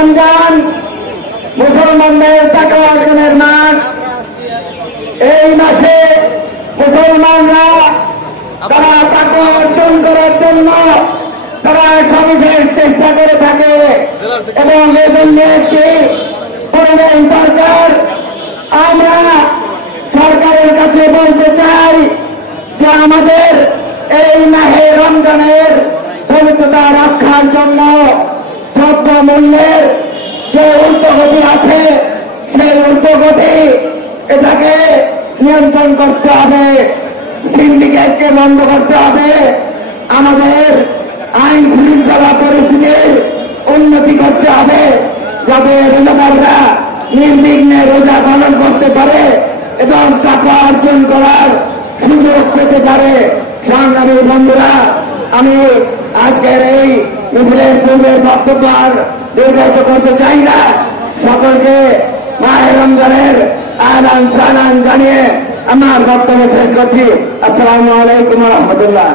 রমজান মুসলমানদের টাকা অর্জনের মাস। এই মাসে মুসলমানরা তারা টাকা অর্জন করার জন্য তারা সবিশেষ চেষ্টা করে থাকে এবং এজন্য একটি পরিবেশ দরকার। আমরা সরকারের কাছে বলতে চাই যে আমাদের এই মাহে রমজানের পবিত্রতা রক্ষার জন্য দ্রব্য মূল্যের যে ঊর্ধ্বগতি আছে সেই ঊর্ধ্বগতি এটাকে নিয়ন্ত্রণ করতে হবে, সিন্ডিকেটকে বন্ধ করতে হবে, আমাদের আইন শৃঙ্খলা পরিস্থিতির উন্নতি করতে হবে, যাতে রোজাদাররা নির্বিঘ্নে রোজা পালন করতে পারে এবং টাকা অর্জন করার সুযোগ পেতে পারে। সংগ্রামী বন্ধুরা, আমি আজকের এই মিছিলের পূর্বের বক্তব্য আর দীর্ঘায়িত করতে চাই না। সকলকে মাহে রমজানের আহ্বান জানিয়ে আমার বক্তব্য শেষ করছি। আসসালামু আলাইকুম ওয়া রাহমাতুল্লাহ।